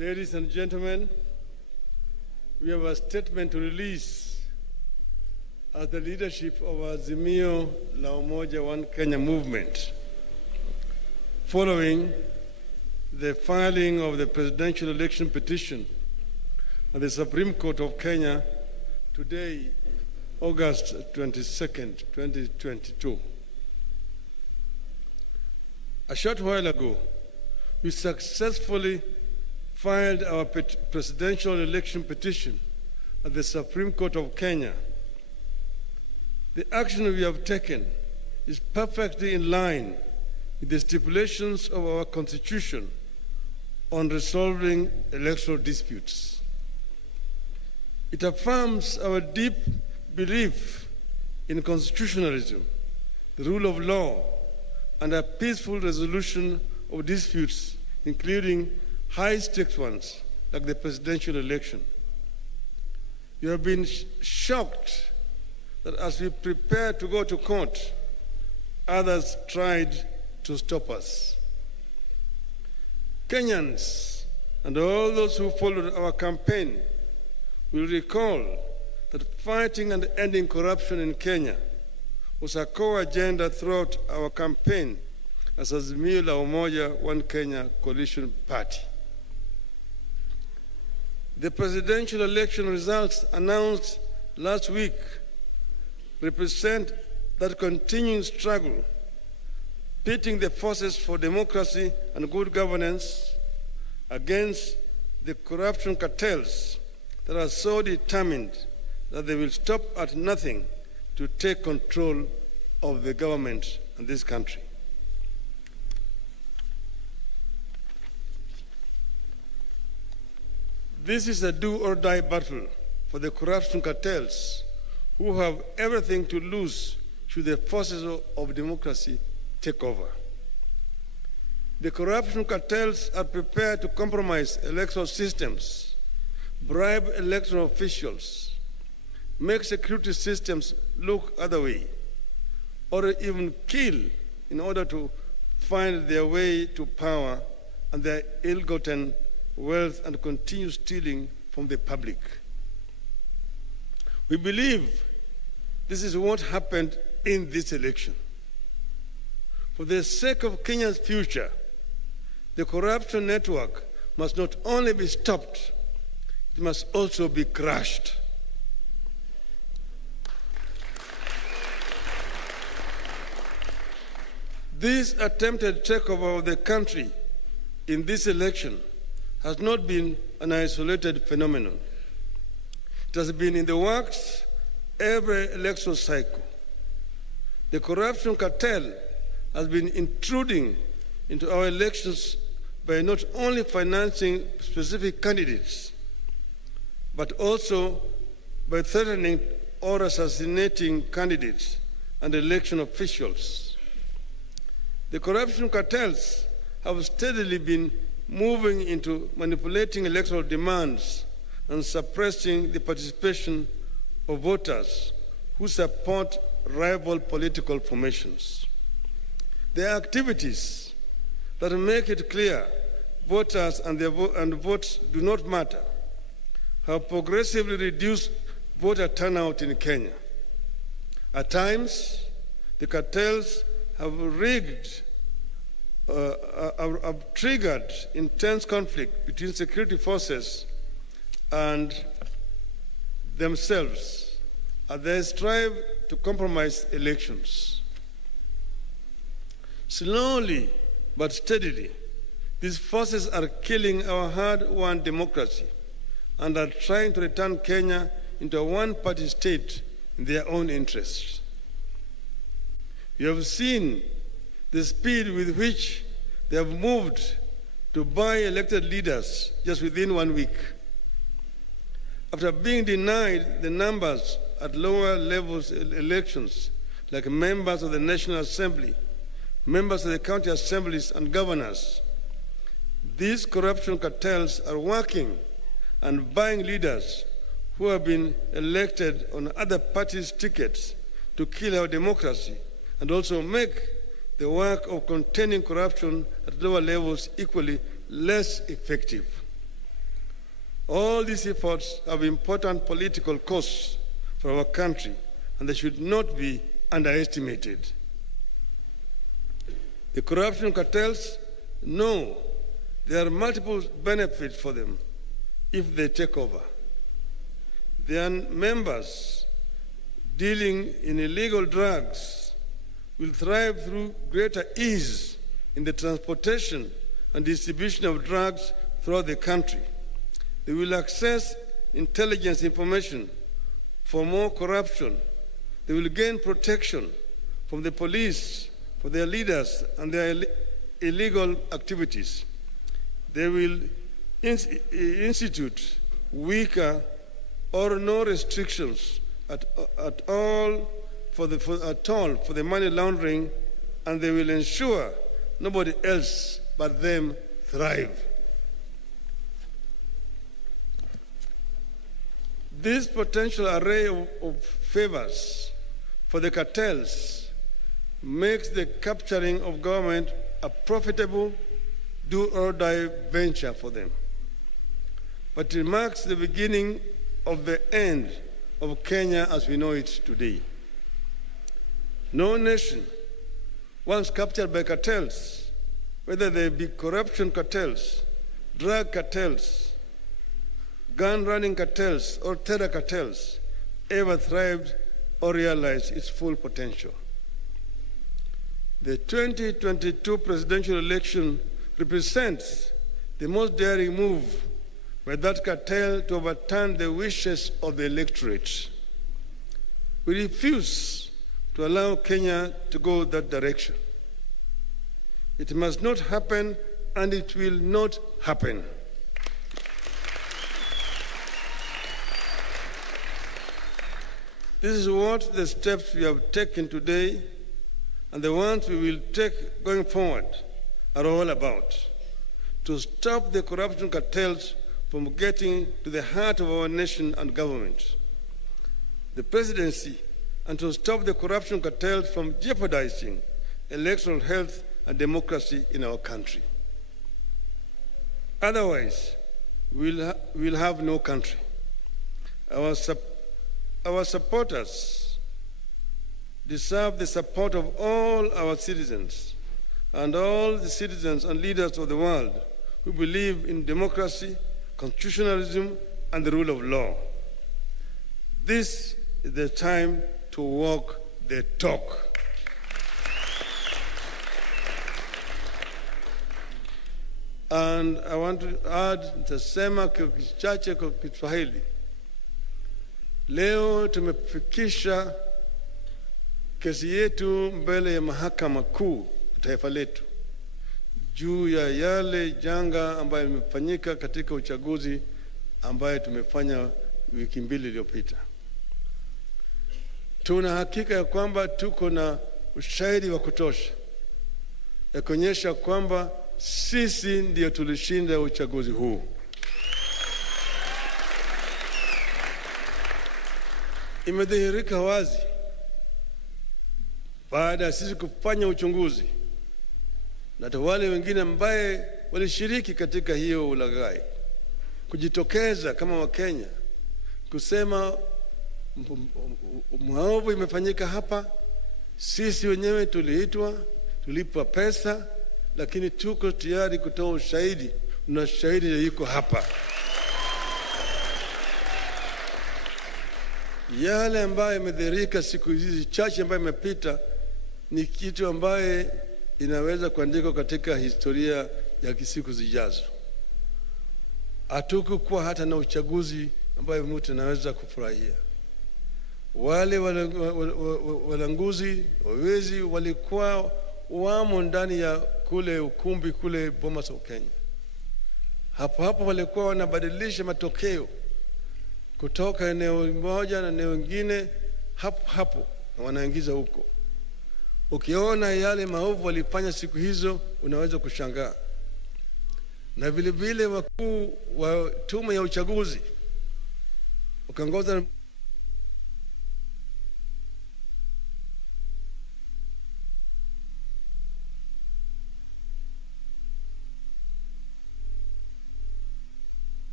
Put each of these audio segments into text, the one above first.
Ladies and gentlemen, we have a statement to release as the leadership of Azimio la Umoja One Kenya movement, following the filing of the presidential election petition at the Supreme Court of Kenya today, August 22nd, 2022. A short while ago, we successfully filed our presidential election petition at the Supreme Court of Kenya. The action we have taken is perfectly in line with the stipulations of our Constitution on resolving electoral disputes. It affirms our deep belief in constitutionalism, the rule of law, and a peaceful resolution of disputes, including high-stakes ones, like the presidential election. You have been shocked that as we prepare to go to court, others tried to stop us. Kenyans and all those who followed our campaign will recall that fighting and ending corruption in Kenya was a core agenda throughout our campaign as Azimio la Umoja One Kenya coalition party. The presidential election results announced last week represent that continuing struggle, pitting the forces for democracy and good governance against the corruption cartels that are so determined that they will stop at nothing to take control of the government in this country. This is a do-or-die battle for the corruption cartels who have everything to lose should the forces of democracy take over. The corruption cartels are prepared to compromise electoral systems, bribe electoral officials, make security systems look other way, or even kill in order to find their way to power and their ill-gotten wealth and continue stealing from the public. We believe this is what happened in this election. For the sake of Kenya's future, the corruption network must not only be stopped, it must also be crushed. This attempted takeover of the country in this election has not been an isolated phenomenon. It has been in the works every election cycle. The corruption cartel has been intruding into our elections by not only financing specific candidates, but also by threatening or assassinating candidates and election officials. The corruption cartels have steadily been moving into manipulating electoral demands and suppressing the participation of voters who support rival political formations. Their activities that make it clear voters and votes do not matter have progressively reduced voter turnout in Kenya. At times, the cartels have triggered intense conflict between security forces and themselves as they strive to compromise elections. Slowly but steadily, these forces are killing our hard-won democracy and are trying to return Kenya into a one-party state in their own interests. You have seen the speed with which they have moved to buy elected leaders just within 1 week. After being denied the numbers at lower levels elections, like members of the National Assembly, members of the county assemblies, and governors, these corruption cartels are working and buying leaders who have been elected on other parties' tickets to kill our democracy and also make the work of containing corruption at lower levels equally less effective. All these efforts have important political costs for our country, and they should not be underestimated. The corruption cartels know there are multiple benefits for them if they take over. Their members dealing in illegal drugs will thrive through greater ease in the transportation and distribution of drugs throughout the country. They will access intelligence information for more corruption. They will gain protection from the police for their leaders and their illegal activities. They will institute weaker or no restrictions at all for the money laundering, and they will ensure nobody else but them thrive. This potential array of favors for the cartels makes the capturing of government a profitable do-or-die venture for them. But it marks the beginning of the end of Kenya as we know it today. No nation, once captured by cartels, whether they be corruption cartels, drug cartels, gun-running cartels, or terror cartels, ever thrived or realized its full potential. The 2022 presidential election represents the most daring move by that cartel to overturn the wishes of the electorate. We refuse to allow Kenya to go that direction. It must not happen, and it will not happen. This is what the steps we have taken today and the ones we will take going forward are all about. To stop the corruption cartels from getting to the heart of our nation and government, the presidency, and to stop the corruption cartels from jeopardizing electoral health and democracy in our country. Otherwise, we'll have no country. Our supporters deserve the support of all our citizens and all the citizens and leaders of the world who believe in democracy, constitutionalism, and the rule of law. This is the time to walk the talk. And I want to add, nitasema kichache kwa Kiswahili. Leo tumefikisha kesi yetu mbele ya mahakama kuu taifa letu juu ya yale janga ambayo imefanyika katika uchaguzi ambayo tumefanya wiki mbili iliyopita. Tuna hakika ya kwamba tuko na ushahidi wa kutosha ya kuonyesha kwamba sisi ndio tulishinda uchaguzi huu. Imedhihirika wazi baada ya sisi kufanya uchunguzi na wale wengine ambaye walishiriki katika hiyo ulaghai kujitokeza kama Wakenya kusema maovu imefanyika hapa, sisi wenyewe tuliitwa, tulipwa pesa, lakini tuko tayari kutoa ushahidi, na shahidi yuko hapa. Yale ambayo imedhihirika siku hizi chache ambayo imepita ni kitu ambaye inaweza kuandikwa katika historia ya siku zijazo. Hatukuwa hata na uchaguzi ambayo mtu anaweza kufurahia. Wale walanguzi, wawezi walikuwa wamo ndani ya kule ukumbi kule Bomas of Kenya. Hapo walikuwa wanabadilisha matokeo kutoka eneo moja na eneo lingine hapo na wanaingiza huko. Ukiona yale maovu walifanya siku hizo unaweza kushangaa. Na vile vile wakuu wa tume ya uchaguzi ukaongoza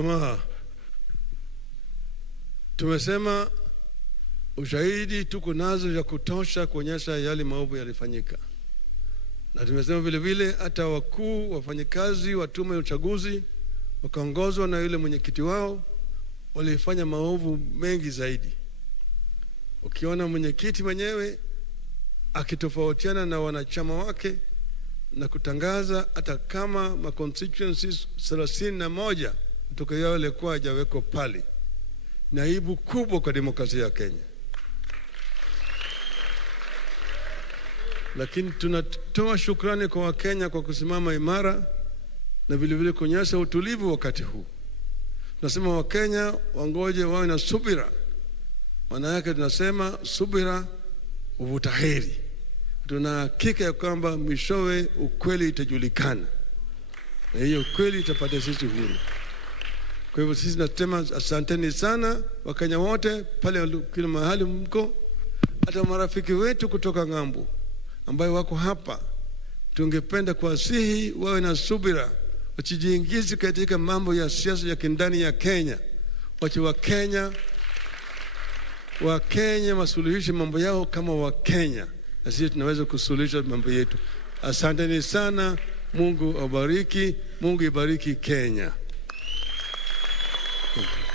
Samaha. Tumesema ushahidi tuko nazo ya kutosha kuonyesha yale maovu yalifanyika. Na tumesema vile vile hata wakuu wafanyikazi wa tume ya uchaguzi wakaongozwa na yule mwenyekiti wao walifanya maovu mengi zaidi. Ukiona mwenyekiti mwenyewe akitofautiana na wanachama wake na kutangaza hata kama ma constituencies 31 kutoka yao yalikuwa hajawekwa pale, ni aibu kubwa kwa demokrasia ya Kenya. Lakini tunatoa shukrani kwa Wakenya kwa kusimama imara na vile vile kuonyesha utulivu wakati huu. Tunasema Wakenya wangoje wawe na subira. Maana yake tunasema subira huvuta heri. Tuna hakika ya kwamba mwishowe ukweli itajulikana. Na hiyo ukweli itapata sisi huru. Kwa hivyo sisi tunasema asanteni sana Wakenya wote pale kila mahali mko, hata marafiki wetu kutoka ng'ambo ambayo wako hapa. Tungependa kuwasihi wawe na subira, wasijiingize katika mambo ya siasa ya kindani ya Kenya. Wache Wakenya wasuluhishe mambo yao kama Wakenya, na sisi tunaweza kusuluhisha mambo yetu. Asanteni sana. Mungu awabariki. Mungu ibariki Kenya. Thank you.